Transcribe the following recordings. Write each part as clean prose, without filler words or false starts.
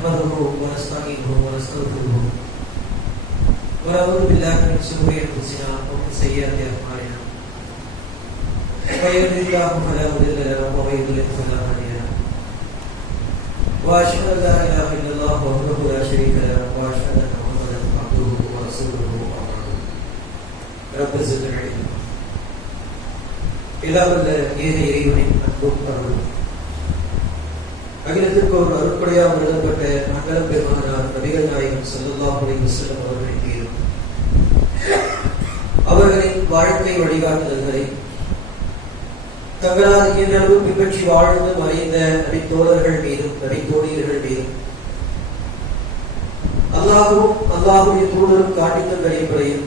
نحمده ونستعينه ونستغفره ونعوذ بالله من شرور انفسنا ومن سيئات اعمالنا من يهده الله فلا مضل له ومن يضلل فلا هادي له واشهد ان لا اله الا الله وحده لا شريك له واشهد ان محمدا عبده ورسوله رب زدنا علما இல்லாமல் ஏக இறைவனின் அன்பும் அருளும் அகிலத்திற்கு ஒரு அருட்படையாக எழுதப்பட்ட மங்களம் பெருமானார் நபிகள் நாயகம் ஸல்லல்லாஹு அலைஹி வஸல்லம் அவர்களின் மீதும் அவர்களின் வாழ்க்கை வழிகாட்டுதல்களை தங்களால் இயன்றளவு பின்பற்றி வாழ்ந்து மறைந்த நபித்தோழர்கள் மீதும் நபித்தோழியர்கள் மீதும் அல்லாஹ்வும் அல்லாஹ்வுடைய தூதரும் காட்டித்தந்த அடிப்படையில்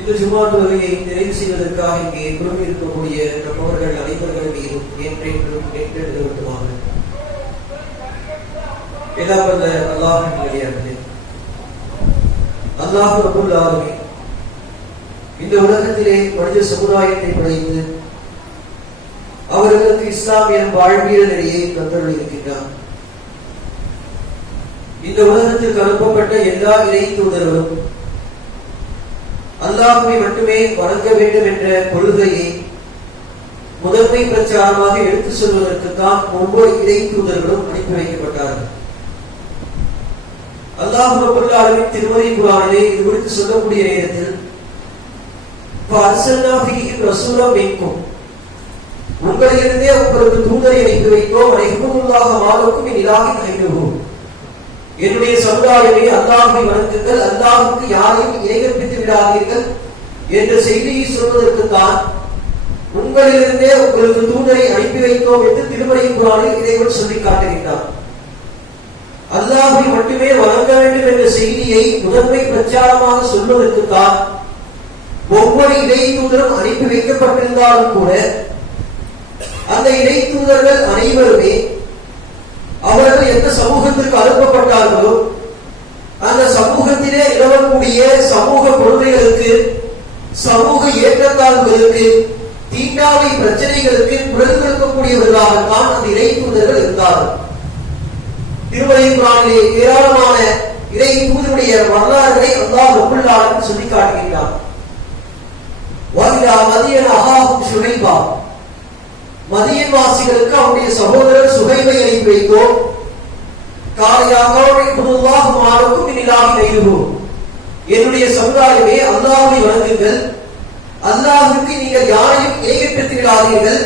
இந்த ஜும்ஆ தொழுகையை நிறைவு செய்வதற்காக இங்கே குழுமி இருக்கக்கூடிய நம்மவர்கள் அனைவர்கள் மீதும் என்றென்றும் நிறுவட்டுமாக. எல்லாம் வல்ல அல்லாஹ்வின் நல்லடியார்களே, அல்லாஹ் ரப்பல் ஆலமீன் இந்த உலகத்திலே மனித சமுதாயத்தை படைத்து அவர்களுக்கு இஸ்லாம் எனும் வாழ்வியல் நெறியை தந்தருளி இருக்கின்றார். இந்த உலகத்திற்கு அனுப்பப்பட்ட எல்லா இறை தூதர்களும் அல்லாஹ்வை மட்டுமே வணங்க வேண்டும் என்ற கொள்கையை முதன்மை பிரச்சாரமாக எடுத்து சொல்வதற்கு தான் ஒவ்வொரு இறை தூதர்களும் அனுப்பி வைக்கப்பட்டார்கள். அல்லாஹ் ரப்பல் ஆலமீன் திருமறை குர்ஆனிலே இது குறித்து சொல்லக்கூடிய நேரத்தில் ஃபஅர்ஸல்னா ஃபீஹிம் ரசூலம் மின்கும், உங்களிலிருந்தே உங்களுக்கு தூதரை அனுப்பி வைத்தோம். அலைஹிமுல்லாஹ் மாலக்கும் மின் இலாஹின் கைருஹு, என்னுடைய சமுதாயமே அல்லாஹ்வை வணங்குங்கள், அல்லாஹ்வுக்கு யாரையும் இணை கற்பித்து விடாதீர்கள் என்ற செய்தியை சொல்வதற்கு தான் உங்களிலிருந்தே உங்களுக்கு தூதரை அனுப்பி வைத்தோம் என்று திருமறை குர்ஆனில் இறைவன் சொல்லி காட்டுகின்றார். அல்லாஹ்வை மட்டுமே வணங்க வேண்டும் என்ற செய்தியை முதன்மை பிரச்சாரமாக சொல்வதற்கு தான் ஒவ்வொரு இறை தூதரும் அனுப்பி வைக்கப்பட்டிருந்தாலும் கூட அந்த இறை தூதர்கள் அனைவருமே அவர்கள் எந்த சமூகத்திற்கு அனுப்பப்பட்டார்களோ அந்த சமூகத்திலே நிலவக்கூடிய சமூக கொள்கைகளுக்கு, சமூக ஏற்றத்தாழ்வுகளுக்கு, தீண்டாமை பிரச்சனைகளுக்கு குரல் கொடுக்கக்கூடியவர்களாகத்தான் அந்த இறை தூதர்கள் இருந்தார்கள். திருமறை குர்ஆனிலே ஏராளமான இறை தூதருடைய வரலாறுகளை அல்லாஹ் ரப்பல் ஆலமீன் சொல்லி காட்டுகின்றார். வஇலா மதியன அஹாஹும் ஷுஐபா, மதியன் வாசிகளுக்கு அவருடைய சகோதரர் சுஹைபை அனுப்பி வைத்தோம். என்னுடைய சமுதாயமே அல்லாஹ்வை வணங்குங்கள், அல்லாஹ்வுக்கு நீங்கள் யாரையும் இணைக்கப்படுத்தி விடாதீர்கள்.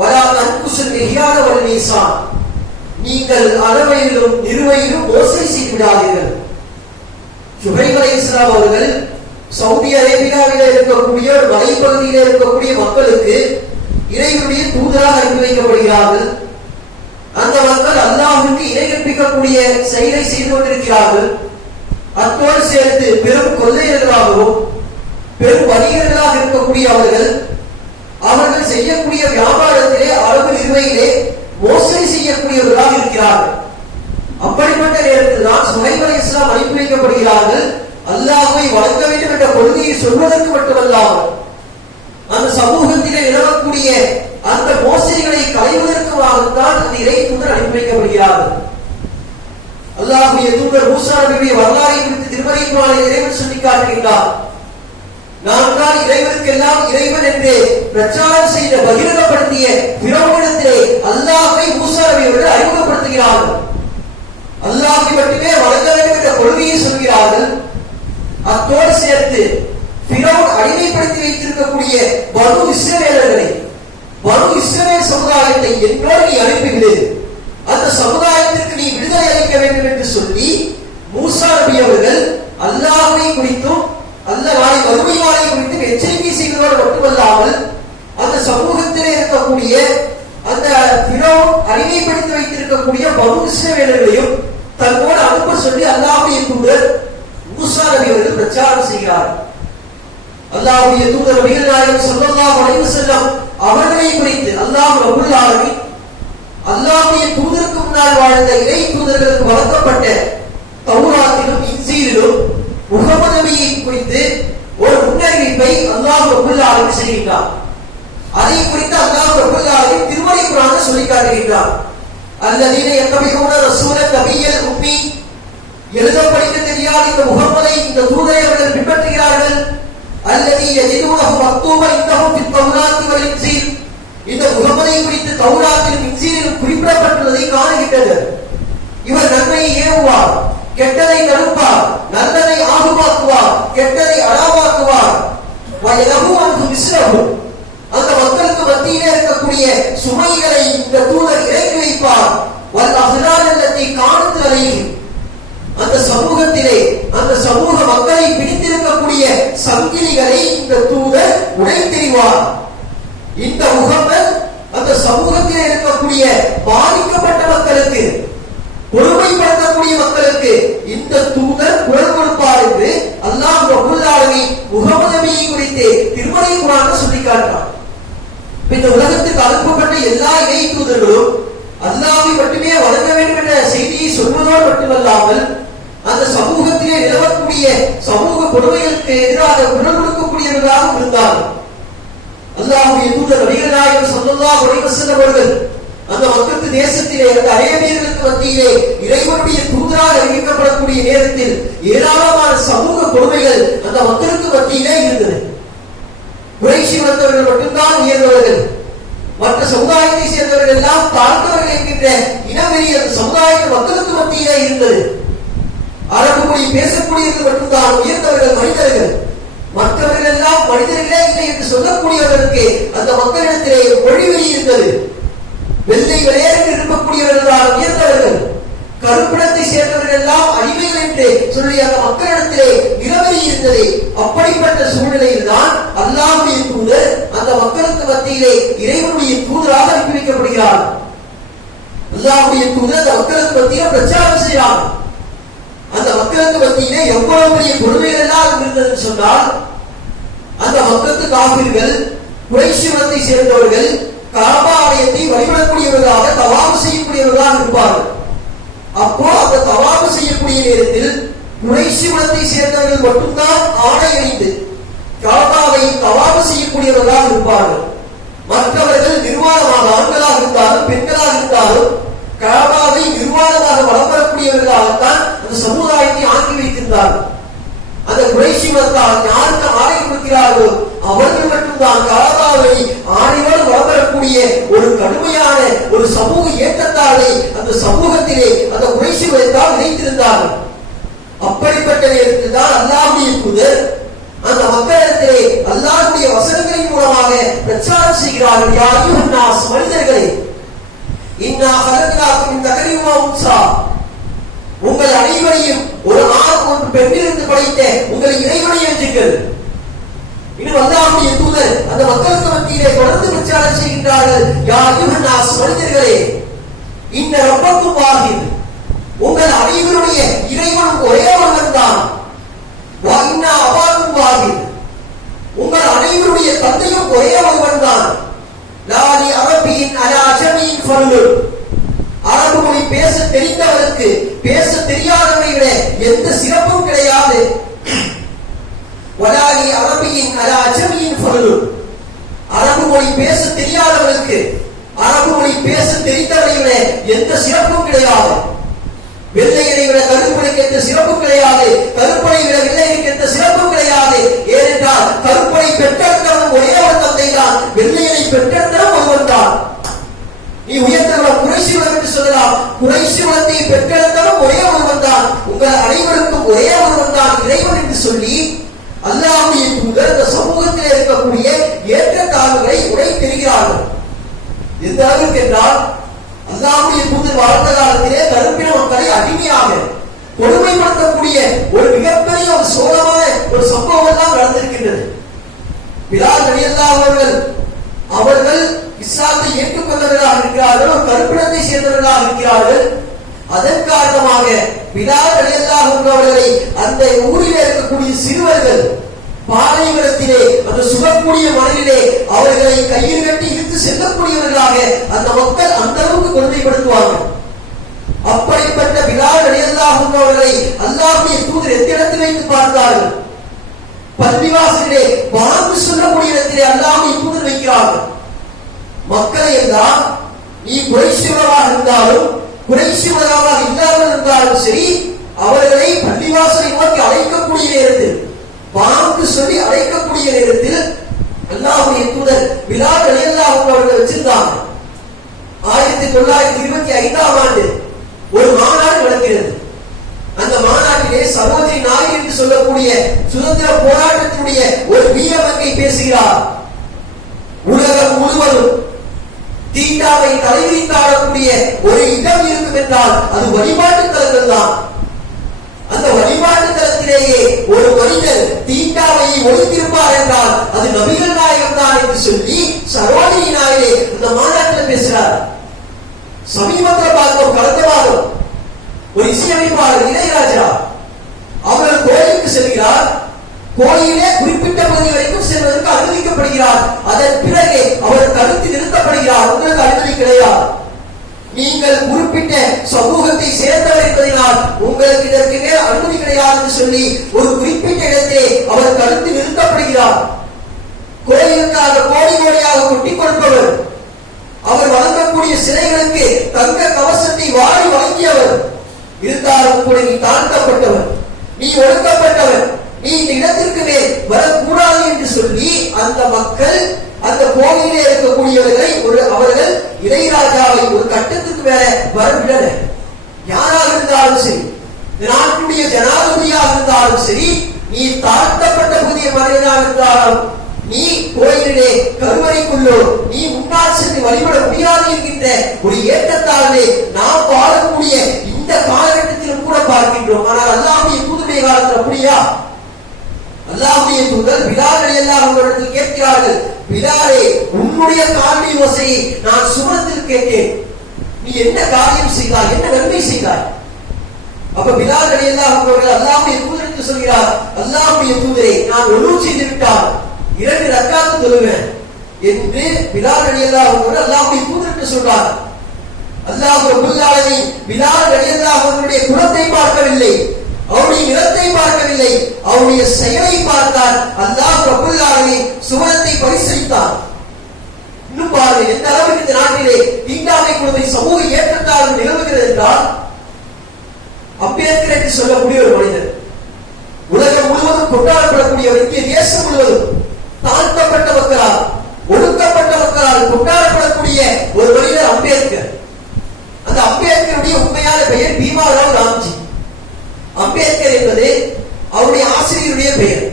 வலா தன்குசுல் மிஹ்யான வல் மீசான், நீங்கள் அளவையிலும் நிறுவையிலும் மோசடி செய்து விடாதீர்கள். சுஹைப் அலைஹிஸ்ஸலாம் அவர்கள் சவுதி அரேபியாவிலே இருக்கக்கூடிய ஒரு மலைப்பகுதியிலே இருக்கக்கூடிய மக்களுக்கு இறைவனுடைய தூதராக அனுப்பி வைக்கப்படுகிறார்கள். அந்த மக்கள் அல்லாஹ்வுக்கு இணை கற்பிக்கக்கூடிய செயலை செய்து கொண்டிருக்கிறார்கள். அத்தோடு சேர்த்து பெரும் கொள்ளையர்களாகவும் பெரும் வணிகர்களாக இருக்கக்கூடிய அவர்கள் செய்யக்கூடிய வியாபாரத்திலே அளவு நிர்வையிலே மோசடி செய்யக்கூடியவர்களாக இருக்கிறார்கள். அப்படிப்பட்ட நேரத்தில் தான் சுஹைப் அலைஹிஸ்ஸலாம் அனுப்பி வைக்கப்படுகிறார்கள். அல்லாஹ்வை வணங்க வேண்டும் என்ற கொள்கையை சொல்வதற்கு மட்டுமல்லாமல் அந்த சமூகத்திலே நிலவக்கூடிய அந்த மோசடிகளை களைவதற்குமாகத்தான் அந்த இறை தூதர் அனுப்பி வைக்கப்படுகிறார்கள். அல்லாஹ்வுடைய தூதர் மூசா நபியுடைய வரலாறை குறித்து திருமறை குர்ஆனில் இறைவன் சொல்லி காட்டுகின்றார். நாம் தான் இறைவனுக்கெல்லாம் இறைவன் என்று பிரச்சாரம் செய்த பகிரங்கப்படுத்திய பிறவிடத்திலே அல்லாஹ்வை மூசா நபி அவர்கள் அறிமுகப்படுத்துகிறார்கள். அல்லாஹ்வை மட்டுமே வணங்க வேண்டும் என்ற கொள்கையை சொல்கிறார்கள். அத்தோடு சேர்த்து பிறவுன் அடிமைப்படுத்தி வைத்திருக்கக்கூடிய பனு இஸ்ரவேலர்களை, பனு இஸ்ரவேல் சமுதாயத்தை என்னோடு நீ அனுப்பிவிடு, அந்த சமுதாயத்திற்கு நீ விடுதலை அளிக்க வேண்டும் என்று சொல்லி மூசா நபி அவர்கள் அல்லாஹ்வை குறித்தும் அல்லாஹ் நாளை மறுமை நாளை குறித்தும் எச்சரிக்கை செய்வதோடு மட்டுமல்லாமல் அந்த சமூகத்திலே இருக்கக்கூடிய அந்த பிறவுன் அடிமைப்படுத்தி வைத்திருக்கக்கூடிய பனு இஸ்ரவேலர்களையும் தன்னோடு அனுப்ப சொல்லி அல்லாஹ்வுடைய தூதர் மூசா நபி அவர்கள் பிரச்சாரம் செய்கிறார். அல்லாஹ்வுடைய தூதர் நபிகள் நாயகம் ஸல்லல்லாஹு அலைஹி வஸல்லம் அவர்களை குறித்து அல்லாஹ் ரப்பல் ஆலமீன் அல்லாஹ்வுடைய தூதருக்கு முன்னால் வாழ்ந்த இறை தூதர்களுக்கு வழங்கப்பட்ட தௌராத்திலும் இன்ஜீலிலும் முஹம்மது நபியை குறித்து ஒரு முன்னறிவிப்பை அல்லாஹ் ரப்பல் ஆலமீன் செய்கிறார். அதை குறித்து அல்லாஹ் ரப்பல் ஆலமீன் திருமறை குர்ஆனில் சொல்லி காட்டுகிறார். அல்லதீன யத்தபிஊன ரசூல எழுத படிக்க தெரியாத இந்த முகம்மதை, இந்த தூதரை அவர்கள் பின்பற்றுகிறார்கள். அல்லது எதிர்வுலகம் மக்தூப இன்னமும் தௌராத்தி வல் இன்ஜீல், இந்த முகம்மதை குறித்து தௌராத்திலும் இன்ஜீலிலும் குறிப்பிடப்பட்டுள்ளதை காணுகின்றது. இவர் நன்மையை ஏவுவார், கெட்டதை தடுப்பார், நல்லதை ஆகுமாக்குவார், கெட்டதை அடாவாக்குவார். அந்த மக்களுக்கு மத்தியிலே இருக்கக்கூடிய சுமைகளை இந்த தூதர் இறக்கி வைப்பார். அந்த சமூகத்திலே அந்த சமூக மக்களை பிடித்திருக்கக்கூடிய சங்கிலிகளை இந்த தூதர் உடைத்தெறிவார். இந்த முகம்மது அந்த சமூகத்திலே இருக்கக்கூடிய பாதிக்கப்பட்ட மக்களுக்கு, பொறுமைப்படுத்தக்கூடிய மக்களுக்கு இந்த தூதர் குரல் கொடுப்பார் என்று அல்லாஹ் ரப்பல் ஆலமீன் முஹம்மது நபியை குறித்து திருமறை குர்ஆனில் சொல்லிக் காட்டுறார். இந்த உலகத்துக்கு அனுப்பப்பட்ட எல்லா இறை தூதர்களும் அல்லாஹ்வை மட்டுமே வணங்க வேண்டும் என்ற செய்தியை சொல்வதோடு மட்டுமல்லாமல் அந்த சமூகத்திலே நிலவக்கூடிய சமூக கொடுமைகளுக்கு எதிராக குரல் கொடுக்கக்கூடியவர்களாக இருந்தார்கள். அல்லாஹ்வுடைய தூதர் நபிகள் நாயகம் ஸல்லல்லாஹு அலைஹி வஸல்லம் அவர்கள் அந்த மக்களுக்கு தேசத்திலே, அந்த அரேபியர்களுக்கு மத்தியிலே இறைவனுடைய தூதராக அறிவிக்கப்படக்கூடிய நேரத்தில் ஏராளமான சமூக கொடுமைகள் அந்த மக்களுக்கு மத்தியிலே இருந்தது. குறைஷி வந்தவர்கள் மட்டும்தான் உயர்ந்தவர்கள், மற்ற சமுதாயத்தை சேர்ந்தவர்கள் எல்லாம் தாழ்ந்தவர்கள் என்கின்ற இனவெறி அந்த சமுதாயத்து மக்களுக்கு மத்தியிலே இருந்தது. அரபு மொழி பேசக்கூடியவர்கள் மட்டும்தான் உயர்ந்தவர்கள், மனிதர்கள். மற்றவர்கள் எல்லாம் மனிதர்களே இல்லை என்று சொல்லக்கூடியவர்களுக்கு அந்த மக்களிடத்திலே மொழிவெறி இருந்தது. வெள்ளை விளையாட்டு இருக்கக்கூடியவர்கள் தான் உயர்ந்தவர்கள், கருப்பிடத்தை சேர்ந்தவர்கள் எல்லாம் அடிமைகள் என்று சொல்லி அந்த மக்களிடத்திலே நிலவரி இருந்தது. அப்படிப்பட்ட சூழ்நிலையில் தான் அல்லாஹ்வுடைய தூதர் அந்த மக்களுக்கு மத்தியிலே இறைவனுடைய தூதராக அனுப்பி வைக்கப்படுகிறார். அல்லாஹ்வுடைய தூதர் அந்த மக்களுக்கு மத்தியிலே பிரச்சாரம் செய்கிறார். அந்த மக்களுக்கு மத்தியிலே எவ்வளவு பெரிய கொடுமைகள் எல்லாம் இருந்ததுன்னு சொன்னால், அந்த மக்களுக்கு காபிர்கள், குறைஷி மதத்தை சேர்ந்தவர்கள் காபா ஆலயத்தை வழிபடக்கூடியவர்களாக, தவாப் செய்யக்கூடியவர்களாக இருப்பார்கள். அப்போ அந்த தவாப் செய்யக்கூடிய நேரத்தில் குறைஷி மதத்தை சேர்ந்தவர்கள் மட்டும்தான் ஆடை அணிந்து காபாவை தவாப் செய்யக்கூடியவர்களாக இருப்பார்கள். மற்றவர்கள் நிர்வாணமாக, ஆண்களாக இருந்தாலும் பெண்களாக இருந்தாலும் காபாவை நிர்வாணமாக வலம் வரக்கூடியவர்களாகத்தான் அந்த சமுதாயத்தை ஆக்கி வைத்திருந்தார்கள். அந்த குறைஷி மதத்தால் யாருக்கு ஆடை கொடுக்கிறார்களோ அவர்கள் மட்டும்தான் காபாவை ஆடையோடு வலம் வரக்கூடிய ஒரு கடுமையான ஒரு சமூக ஏற்றத்தாலே அந்த சமூகத்திலே அந்த குறைஷி மதத்தால் நினைத்திருந்தார்கள். அப்படிப்பட்ட நேரத்தில் தான் அல்லாஹ்வுடைய தூதர் அந்த மக்களிடத்திலே அல்லாஹ்வுடைய வசனங்களின் மூலமாக பிரச்சாரம் செய்கிறார்கள். யா அய்யுஹன் நாஸ், மனிதர்களே, இன்னா ஹலக்னாக்கும் மின் தகரின் வ உன்ஸா, உங்கள் அனைவரையும் ஒரு ஆண் ஒரு பெண்ணிலிருந்து படைத்த உங்களை இறைவனை அஞ்சுங்கள். இன்னும் அல்லாஹ்வுடைய தூதர் அந்த மக்களுக்கு மத்தியிலே தொடர்ந்து பிரச்சாரம் செய்கின்றார்கள். யா அய்யுஹன் நாஸ், மனிதர்களே, இன்ன ரப்பக்கும் வாஹித், உங்கள் அனைவருடைய இறைவன் ஒரே ஒருவன் தான். வ இன்னா அபாக்கும் வாஹித், உங்கள் அனைவருடைய தந்தையும் ஒரே ஒருவன் தான். லா லி அரபியின் அலா அஜமியின் ஃபர்லுன், அரபு மொழி பேச தெரிந்தவருக்கு பேச தெரியாதவரை விட எந்த சிறப்பும் கிடையாது. வலாலி அரபியின் அலா அஜமியின் ஃபர்லுன், அரபு மொழி பேச தெரியாதவருக்கு அரபு மொழி பேச தெரிந்தவரை விட எந்த சிறப்பும் கிடையாது. வெள்ளையரை விட கருப்படைக்கு எந்த சிறப்பும் கிடையாது, கருப்படை விட வெள்ளையருக்கு எந்த சிறப்பும் கிடையாது. ஏனென்றால் கருப்படை பெற்றெடுத்தவன் ஒரே ஒரு தந்தை தான், வெள்ளையரை பெற்றெடுத்தவன் ஒருவன் தான். நீ உயர்ந்தவன் குறைஷி குலம் என்று சொல்லலாம், குறைஷி குலத்தை பெற்றெடுத்தவன் ஒரே ஒருவன் தான், உங்கள் அனைவருக்கும் ஒரே ஒருவன் தான் இறைவன் என்று சொல்லி அல்லாஹ்வுடைய தூதர் இந்த சமூகத்தில் இருக்கக்கூடிய ஏற்றத்தாழ்வுகளை உடைத்தெறிகிறார்கள். எந்த அளவுக்கு என்றால், அல்லாஹ்வுடைய தூதர் வாழ்ந்த காலத்திலே கருப்பின மக்களை அடிமையாக கொடுமைப்படுத்தக்கூடிய ஒரு மிகப்பெரிய ஒரு சோகமான ஒரு சம்பவம் தான் நடந்திருக்கின்றது. பிலால் ரலியல்லாஹு அவர்கள் இஸ்லாத்தை ஏற்றுக்கொண்டவர்களாக இருக்கிறார்கள், ஒரு கருப்பினத்தை சேர்ந்தவர்களாக இருக்கிறார்கள். அதன் காரணமாக பிலால் ரலியல்லாஹு அவர்களை அந்த ஊரில் இருக்கக்கூடிய சிறுவர்கள் பாலைவனத்திலே அந்த சுகக்கூடிய மணலிலே அவர்களை கையில் கட்டி இழுத்து செல்லக்கூடியவர்களாக அந்த மக்கள் அந்த அளவுக்கு கொடுமைப்படுத்துவார்கள். அப்படிப்பட்ட பிலால் ரலியல்லாஹு அவர்களை அல்லாஹ்வுடைய தூதர் எந்த இடத்தில் வைத்து பார்த்தார்கள்? பள்ளிவாசலிலே பாங்கு சொல்லக்கூடிய இடத்திலே அல்லாஹ்வுடைய தூதர் வைக்கிறார்கள். மக்களை எல்லாம், நீ குறைஷி மதமாக இருந்தாலும் குறைஷி மதமாக இல்லாமல் இருந்தாலும் சரி, அவர்களை பள்ளிவாசலை நோக்கி அழைக்கக்கூடிய நேரத்தில், பாங்கு சொல்லி அழைக்கக்கூடிய நேரத்தில் அல்லாஹ்வுடைய தூதர் பிலால் ரலியல்லாஹு அன்ஹு அவர்கள் வச்சிருந்தாங்க. 1925ஆம் ஆண்டு ஒரு மாநாடு நடக்கிறது. அந்த மாநாட்டிலே சரோஜினி நாயுடு என்று சொல்லக்கூடிய சுதந்திர போராட்டத்தினுடைய ஒரு வீரமங்கை பேசுகிறார். உலகம் முழுவதும் தீண்டாமை தலைவிரித்தாடக்கூடிய ஒரு இடம் இருக்கும் என்றால் அது வழிபாட்டு தலங்கள் தான். அந்த வழிபாட்டு தலத்திலேயே ஒரு மனிதர் தீண்டாமையை ஒழித்திருப்பார் என்றால் அது நபிகள் நாயகம் தான் என்று சொல்லி சரோஜினி நாயுடு அந்த மாநாட்டில் பேசுகிறார். சமீபத்தில் பார்த்தோம், கடந்த வாரம் ஒரு இசையமைப்பாளர் இளையராஜா அவர்கள் கோயிலுக்கு செல்கிறார். கோயிலே குறிப்பிட்ட பகுதி வரைக்கும் செல்வதற்கு அனுமதிக்கப்படுகிறார். அதன் பிறகு அவர் தடுத்து நிறுத்தப்படுகிறார். உங்களுக்கு அனுமதி கிடையாது, நீங்கள் குறிப்பிட்ட சமூகத்தை சேர்ந்தவர் என்பதனால் உங்களுக்கு இதற்கு மேல் அனுமதி கிடையாது என்று சொல்லி ஒரு குறிப்பிட்ட இடத்திலே அவர் தடுத்து நிறுத்தப்படுகிறார். கோயிலுக்காக கோடி கோடியாக கொட்டிக் கொடுப்பவர், அவர் வழங்கக்கூடிய சிலைகளுக்கு தங்க கவசத்தை வாரி வழங்கியவர், இருந்தாலும் கூட நீ தாழ்த்தப்பட்டவர், நீ ஒடுக்கப்பட்டவர், நீ இந்த இடத்திற்கு மேல் வரக்கூடாது என்று சொல்லி அந்த மக்கள் அந்த கோவிலே இருக்கக்கூடியவர்களை அவர்கள் இளையராஜாவை ஒரு கட்டத்துக்கு மேல வரவிடல. யாராக இருந்தாலும் சரி, நாட்டுடைய ஜனாதிபதியாக இருந்தாலும் சரி, நீ தாழ்த்தப்பட்ட புதிய மனிதனாக இருந்தாலும் நீ கோயிலே கருவறைக்குள்ளோ நீ முன்னால் சென்று வழிபட முடியாது என்கின்ற ஒரு ஏற்றத்தாலே நாம் வாழக்கூடிய இந்த காலகட்டத்திலும் கூட பார்க்கின்றோம். ஆனால் அல்லாஹ்வுடைய தூதருடைய காலத்தில் அப்படியா? அல்லாஹ்வுடைய தூதர் பிலால் ரலியல்லாஹு அன்ஹு அவர்கள் கேட்கிறார்கள், பிலாலே, உன்னுடைய காலடி ஓசையை நான் சுமத்தில் கேட்டேன், நீ என்ன காரியம் செய்தாய், என்ன நன்மை செய்தாய்? அப்ப பிலால் ரலியல்லாஹு அன்ஹு அவர்கள் அல்லாஹ்வுடைய தூதருக்கு சொல்கிறார், அல்லாஹ்வுடைய தூதரே, நான் ஒழு செய்து விட்டால் 2 ரக்காத் தொழுவேன் என்று பிலால் ரலியல்லாஹு அன்ஹு அவர்கள் அல்லாஹ்வுடைய தூதருக்கு சொல்றார். அல்லாஹ் ரப்பல் ஆலமீன் பிலால் ரலியல்லாஹு அன்ஹுடைய குணத்தை பார்க்கவில்லை, அவருடைய நிறத்தை பார்க்கவில்லை, அவருடைய செயலை பார்த்தார். அல்லாஹ் ரப்பல் ஆலமீன் சுவனத்தை பரிசீலித்தார். இன்னும் பாருங்கள், எந்த அளவுக்கு இந்த நாட்டிலே தீண்டாமை கொடுமை சமூக ஏற்றத்தால் நிலவுகிறது என்றால், அம்பேத்கர் என்று சொல்லக்கூடிய ஒரு மனிதர், உலகம் முழுவதும் கொண்டாடப்படக்கூடியவர், இந்திய தேசம் முழுவதும் தாழ்த்தப்பட்ட மக்களால் ஒடுக்கப்பட்ட மக்களால் கொண்டாடப்படக்கூடிய ஒரு மனிதர் அம்பேத்கர். அந்த அம்பேத்கருடைய உண்மையான பெயர் பீமாராவ் ராம்ஜி. அம்பேத்கர் என்பது அவருடைய ஆசிரியருடைய பெயர்.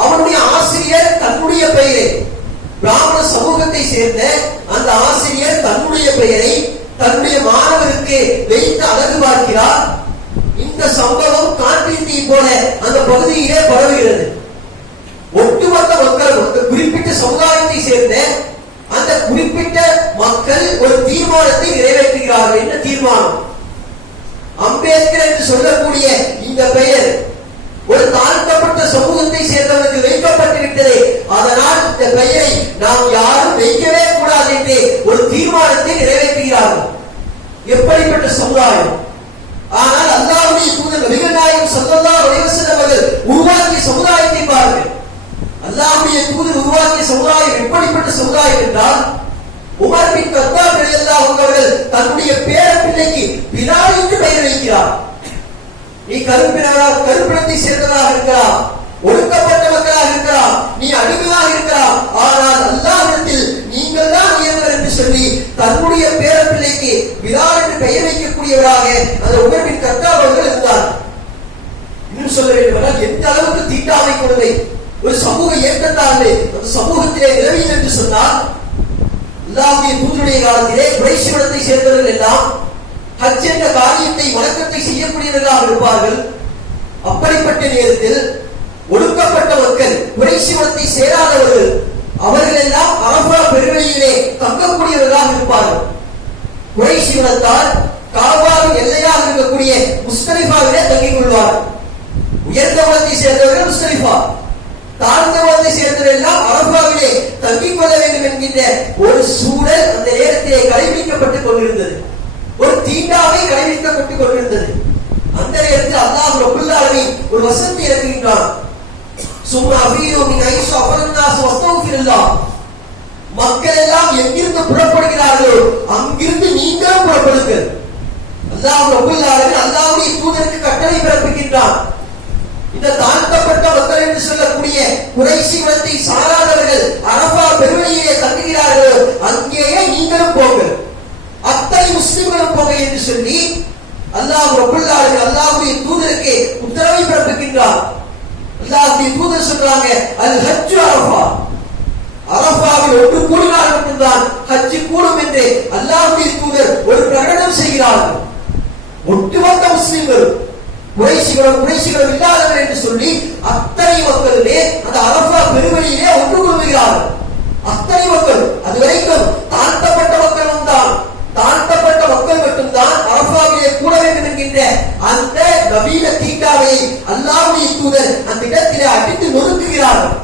அவருடைய ஆசிரியர் தன்னுடைய பெயரை, பிராமண சமூகத்தை சேர்ந்த அந்த ஆசிரியர் தன்னுடைய பெயரை தன்னுடைய மாணவருக்கு வைத்து அழகு பார்க்கிறார். இந்த சம்பவம் காட்டுத்தீ போல அந்த பகுதியிலே பரவுகிறது. ஒட்டுமொத்த மக்கள், குறிப்பிட்ட சமுதாயத்தை சேர்ந்த அந்த குறிப்பிட்ட மக்கள் ஒரு தீர்மானத்தை நிறைவேற்றுகிறார்கள். என்ன தீர்மானம்? அம்பேத்கர் என்று சொல்லக்கூடிய இந்த பெயர் ஒரு தாழ்த்தப்பட்ட சமூகத்தை சேர்ந்தவருக்கு வைக்கப்பட்டு விட்டது, அதனால் இந்த பெயரை நாம் யாரும் வைக்கவே கூடாது என்று ஒரு தீர்மானத்தை நிறைவேற்றுகிறார்கள். எப்படிப்பட்ட சமுதாயம்! ஆனால் அல்லாஹ்வுடைய தூதர் நபிகள் நாயகம் ஸல்லல்லாஹு அலைஹி வஸல்லம் அவர்கள் உருவாக்கிய சமுதாயத்தை பாருங்கள். அல்லாஹ்வுடைய தூதர் உருவாக்கிய சமுதாயம் எப்படிப்பட்ட சமுதாயம் என்றால், உமர் பின் கத்தாப் ரலியல்லாஹு அன்ஹு அவர்கள் தன்னுடைய பேர பிள்ளைக்கு பிலால் என்று பெயர் வைக்கிறார். நீ கருப்பினத்தை சேர்ந்ததாக இருக்கலாம், ஒடுக்கப்பட்ட மக்களாக இருக்கலாம், நீ அடிமையாக இருக்கலாம், ஆனால் அல்லாஹ்விடத்தில் நீங்கள் தான் உயர்ந்தவர் என்று சொல்லி தன்னுடைய பேர பிள்ளைக்கு பிலால் என்று பெயர் வைக்கக்கூடியவராக அந்த உமர் பின் கத்தாப் அவர்கள் இருந்தார். இன்னும் சொல்ல வேண்டுமென்றால், எந்த அளவுக்கு தீண்டாமை கொடுமை ஒரு சமூக ஏற்றத்தாலே அந்த சமூகத்திலே நிலவியது என்று சொன்னால், அல்லாஹ்வுடைய தூதருடைய காலத்திலே குறைஷி குலத்தை சேர்ந்தவர்கள் எல்லாம் ஹஜ் என்ற காரியத்தை வணக்கத்தை செய்யக்கூடியவர்களாக இருப்பார்கள். அப்படிப்பட்ட நேரத்தில் ஒடுக்கப்பட்ட மக்கள், குறைஷி குலத்தை சேராதவர்கள், அவர்கள் எல்லாம் அரபா பெருவெளியிலே தங்கக்கூடியவர்களாக இருப்பார்கள். குறைஷி குலத்தால் காபாவின் எல்லையாக இருக்கக்கூடிய முஸ்தலிஃபாவிலே தங்கிக் கொள்வார்கள். உயர்ந்த குலத்தை சேர்ந்தவர்கள் முஸ்தலிஃபா, தாழ்ந்த குலத்தை சேர்ந்தவர்கள் எல்லாம் அரபாவிலே தங்கிக் கொள்ள வேண்டும் என்கின்ற ஒரு சூழல் அந்த நேரத்திலே கடைபிடிக்கப்பட்டுக் கொண்டிருந்தது. ஒரு தீண்டாமை கடைபிடிக்கப்பட்டுக் கொண்டிருந்தது. அந்த நேரத்தில் அல்லாஹ் ரப்பல் ஆலமீன் ஒரு வசனத்தை இறக்குகின்றான். சும்மா அஃபீரு மின் ஐஸு அஃபரன்னாஸ் வஸ்தக்ஃபிருல்லாஹ். மக்கள் எல்லாம் எங்கிருந்து புறப்படுகிறார்களோ அங்கிருந்து நீங்களும் புறப்படுங்கள். அல்லாஹ் ரப்பல் ஆலமீன் அல்லாஹ்வுடைய தூதருக்கு கட்டளை பிறப்பிக்கின்றான். இந்த தாழ்த்தப்பட்ட மக்கள் என்று சொல்லக்கூடிய குறைஷி இனத்தை சாராதவர்கள் அரஃபா பெருவழியிலே தங்குகிறார்கள், அங்கேயே நீங்களும் போங்கள், அத்தனை முஸ்லிம்களும் போங்க என்று சொல்லி அல்லாஹ் ரப்பல் ஆலமீன் அல்லாஹ்வுடைய தூதருக்கு உத்தரவை பிறப்பிக்கின்றார். அல்லாஹ்வுடைய தூதர் சொல்றாங்க, அல் ஹஜ்ஜு அரஃபா, அரஃபாவில் ஒன்று கூடினால் மட்டும்தான் ஹஜ்ஜு கூடும் என்று அல்லாஹ்வுடைய தூதர் ஒரு பிரகடனம் செய்கிறார்கள். ஒட்டுமொத்த முஸ்லிம்கள் குறைஷிகளும் இல்லாதவர் என்று சொல்லி அத்தனை மக்களுமே அந்த அரஃபா பெருவழியிலே ஒன்று கூடுகிறார்கள். அத்தனை மக்கள், அதுவரைக்கும் தாழ்த்தப்பட்ட மக்களும் தான், தாழ்த்தப்பட்ட மக்கள் மட்டும்தான் அரஃபாவிலே கூட வேண்டும் என்கின்ற அந்த நவீன தீட்டாவை அல்லாஹ்வுடைய தூதர் அந்த இடத்திலே அடித்து நொறுக்குகிறார்கள்.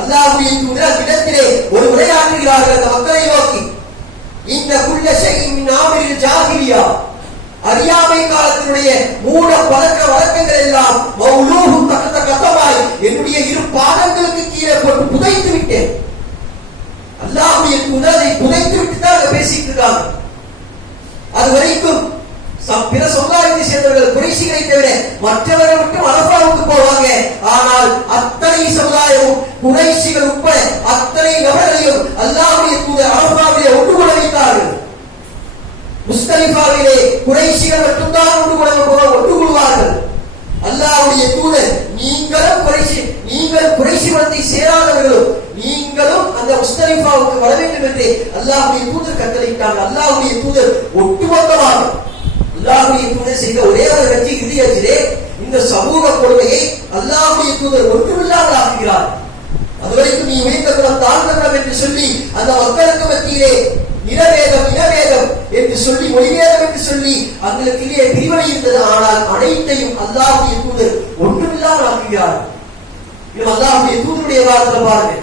அல்லாஹ்வுடைய தூதர் அந்த இடத்திலே ஒரு உரையாற்றுகிறார்கள் அந்த மக்களை நோக்கி, இந்த குல்ல ஷைஇன் மின் ஆமிரில் ஜாஹிலியா, அறியாமை காலத்தினுடைய மூட பழக்க வழக்கங்கள் எல்லாம் மௌலூஹு தகத கதமாய் என்னுடைய இரு பாதங்களுக்கு கீழே போட்டு புதைத்து விட்டேன். அல்லாஹ்வுடைய தூதர் அதை புதைத்து விட்டு தான் பேசிட்டு இருக்காங்க. அது வரைக்கும் பிற சமுதாயத்தை சேர்ந்தவர்கள் குறைஷிகளை தவிர மற்றவர்கள் மட்டும் அரஃபாவுக்கு போவாங்க. ஆனால் அத்தனை சமுதாயமும் குறைஷிகள் உட்பட அத்தனை நபர்களையும் அல்லாஹ்வுடைய தூதர் அரஃபாவிலே ஒன்று கூட வைத்தார்கள். முஸ்தலிஃபாவிலே குறைஷிகள் மட்டும்தான் ஒன்று கூடுவார்கள். அல்லாஹ்வுடைய தூதர், நீங்கள் குறைஷி மதத்தை சேராதவர்களும் நீங்களும் அந்த முஸ்தலிஃபாவுக்கு வர வேண்டும் என்று அல்லாஹ்வுடைய தூதர் கட்டளையிட்டார்கள். அல்லாஹ்வுடைய தூதர் ஒட்டுமொத்தமாக அல்லாஹ்வுடைய தூதர் செய்த ஒரே ஒரு ஹஜ்ஜி இறுதி ஹஜ்ஜிலே இந்த சமூக கொடுமையை அல்லாஹ்வுடைய தூதர் ஒன்றுமில்லாமல் ஆக்குகிறார். அதுவரைக்கும் நீ உயர்ந்த குலம் தாழ்ந்த குலம் என்று சொல்லி அந்த மக்களுக்கு மத்தியிலே இனவேதம் என்று சொல்லி மொழிவேதம் என்று சொல்லி அவங்களுக்கு இடையே பிரிவினை இருந்தது. ஆனால் அனைத்தையும் அல்லாஹ்வுடைய தூதர் ஒன்றுமில்லாமல் ஆக்குகிறார். இது அல்லாஹ்வுடைய தூதருடைய காலத்தில் பாருங்க.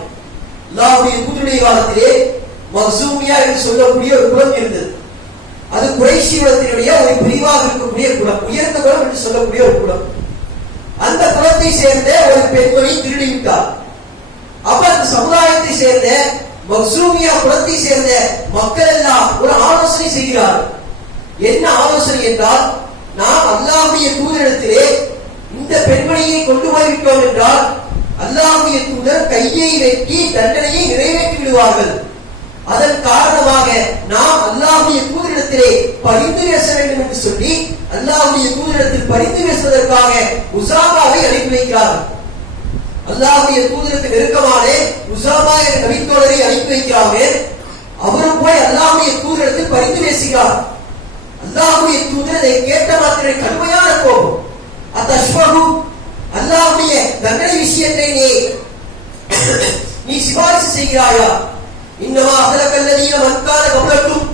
அல்லாஹ்வுடைய தூதருடைய காலத்திலே மக்சூமியா என்று சொல்லக்கூடிய ஒரு குலம் இருந்தது. அது குறைஷி குலத்தினுடைய ஒரு பிரிவாக இருக்கக்கூடிய குலம், உயர்ந்த குலம் என்று சொல்லக்கூடிய ஒரு குலம். அந்த குலத்தை சேர்ந்த ஒரு பெண்மணி திருடிவிட்டார். அப்ப அந்த சமுதாயத்தை சேர்ந்த மக்சூமியா குலத்தை சேர்ந்த மக்கள் எல்லாம் ஒரு ஆலோசனை செய்கிறார்கள். என்ன ஆலோசனை என்றால், நாம் அல்லாஹ்வுடைய தூதரிடத்திலே இந்த பெண்மணியை கொண்டு போய்விட்டோம் என்றால் அல்லாஹ்வுடைய தூதர் கையை வெட்டி தண்டனையை நிறைவேற்றி விடுவார்கள். அதன் காரணமாக நாம் அல்லாஹ்வுடைய தூதரிடத்திலே பரிந்து பேச வேண்டும் என்று சொல்லி அல்லாஹ்வுடைய தூதரிடத்தில் பரிந்து பேசுவதற்காக உசாமாவை அனுப்பி வைக்கிறார்கள். அல்லாஹ்வுடைய தூதருக்கு நெருக்கமான உசாமா என்ற நபித்தோழரை அனுப்பி வைக்கிறார்கள். அவரும் போய் அல்லாஹ்வுடைய தூதரிடத்தில் பரிந்து பேசுகிறார். அல்லாஹ்வுடைய தூதர் அதை கேட்ட மாத்திரம் கடுமையான கோபம். அத்தஷ்வஹு, அல்லாஹ்வுடைய தண்டனை விஷயத்தை நீ சிபாரிசு செய்கிறாயா? இன்னமா அஹ்லகல்லதீன மன்கான கப்லக்கும்,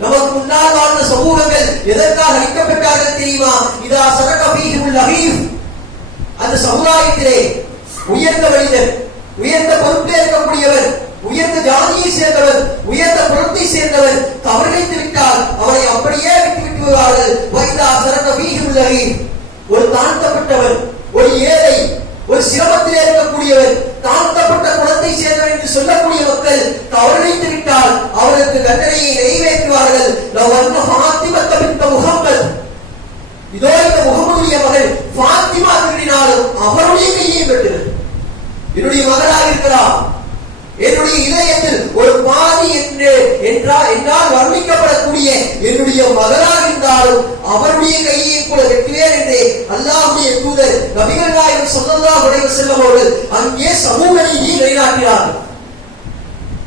நமக்கு முன்னால் வாழ்ந்த சமூகங்கள் எதற்காக அழிக்கப்பட்டார்கள் தெரியுமா? இதா சரக ஃபீஹில் லஹீஃப், அந்த சமுதாயத்திலே உயர்ந்த மனிதன், உயர்ந்த பொறுப்பில் இருக்கக்கூடியவர், உயர்ந்த ஜாதியை சேர்ந்தவர், உயர்ந்த குலத்தை சேர்ந்தவர் தவறிழைத்து விட்டால் அவரை அப்படியே விட்டு விடுவார்கள். வைதா சரக ஃபீஹில் லஹீஃப், ஒரு தாழ்த்தப்பட்டவர், ஒரு ஏழை, ஒரு சிரமத்தில் இருக்கக்கூடியவர், தாழ்த்தப்பட்ட குலத்தை சேர்ந்தவர் என்று சொல்லக்கூடிய மக்கள் தவறிழைத்து விட்டால் அவருக்கு தண்டனையை நிறைவேற்றுவார்கள். முகம்மது, இதோ இந்த முகமதுடைய மகள் ஃபாத்திமா திருடினாலும் அவருடைய கையை வெட்டுகிறது. என்னுடைய மகளாக இருக்கலாம், என்னுடைய இதயத்தில் ஒரு பாதி என்றால் வர்ணிக்கப்படக்கூடிய என்னுடைய மகளாக இருந்தாலும் அவருடைய கையை கூட வெட்டுவேன் என்று அல்லாஹ்வுடைய தூதர் நபிகள் நாயகம் ஸல்லல்லாஹு அலைஹி வஸல்லம் அவர்கள் அங்கே சமூக நீதியை நிலைநாட்டினார்கள்.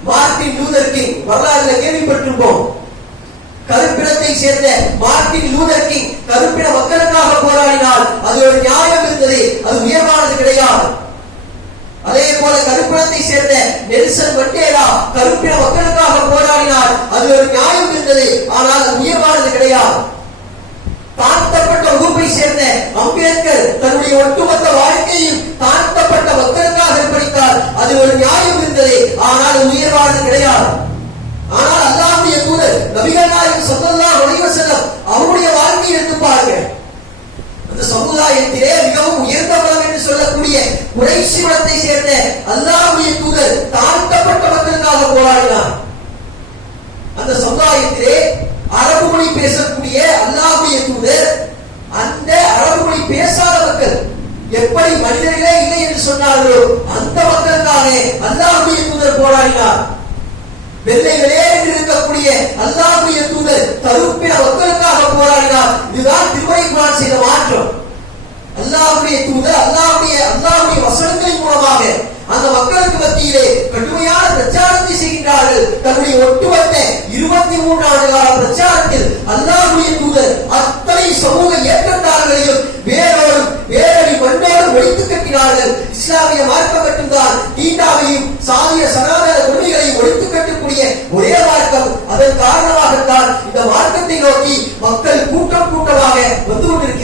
மார்ட்டின் லூதர் கிங் வரலாறுல கேள்விப்பட்டிருப்போம். கருப்பினத்தை சேர்ந்த மார்ட்டின் லூதர் கிங் கருப்பின மக்களுக்காக போராடினால் அது ஒரு நியாயம் இருந்தது, அது உயர்வானது கிடையாது. அதே போல கருப்பினத்தை சேர்ந்த நெல்சன் மண்டேலா கருப்பின மக்களுக்காக போராடினார், அது ஒரு நியாயம் இருந்தது, ஆனால் அது உயர்வானது கிடையாது. தாழ்த்தப்பட்ட வகுப்பை சேர்ந்த அம்பேத்கர் தன்னுடைய ஒட்டுமொத்த வாழ்க்கையும் தாழ்த்தப்பட்ட மக்களுக்காக அர்ப்பணித்தார், அது ஒரு நியாயம் இருந்தது, ஆனால் அது உயர்வானது கிடையாது. ஆனால் அல்லாஹ்வுடைய தூதர் நபிகள் நாயகம் ஸல்லல்லாஹு அலைஹி வஸல்லம் அவருடைய வாழ்க்கையை எடுத்து பாருங்க. அந்த சமுதாயத்திலே மிகவும் உயர்ந்த குலம் என்று சொல்லக்கூடிய குறைஷி குலத்தை சேர்ந்த அல்லாஹ்வுடைய தூதர் தாழ்த்தப்பட்ட மக்களுக்காக போராடினார். அந்த சமுதாயத்திலே அரபு மொழி பேசக்கூடிய அல்லாஹ்வுடைய சொன்னார்களோ அந்த மக்களுக்காக அல்லாஹ்வுடைய தூதர் போராடினார். வெள்ளை வெளியேறி இருக்கக்கூடிய அல்லாஹ்வுடைய தூதர் கருப்பின மக்களுக்காக போராடினார். இதுதான் திருமறை குர்ஆன் செய்த மாற்றம். அல்லாஹ்வுடைய தூதர் அல்லாஹ்வுடைய வசனங்களின் மூலமாக அந்த மக்களுக்கு மத்தியிலே கடுமையான பிரச்சாரத்தை செய்கின்றார்கள். தன்னுடைய ஒட்டுமொத்த 23 ஆண்டு கால பிரச்சாரத்தில் அல்லாஹ்வுடைய தூதர் அத்தனை சமூக ஏற்றத்தார்களையும் வேரடி மண்ணோடு ஒழித்து கட்டினார்கள். இஸ்லாமிய மார்க்கம் மட்டும்தான் தீண்டாமையும் சாதிய சனாதன கொள்கைகளையும் ஒழித்து கட்டக்கூடிய ஒரே மார்க்கம். அதன் காரணமாகத்தான் இந்த மார்க்கத்தை நோக்கி மக்கள் கூட்டம் கூட்டமாக வந்து கொண்டிருக்கிறார்கள்.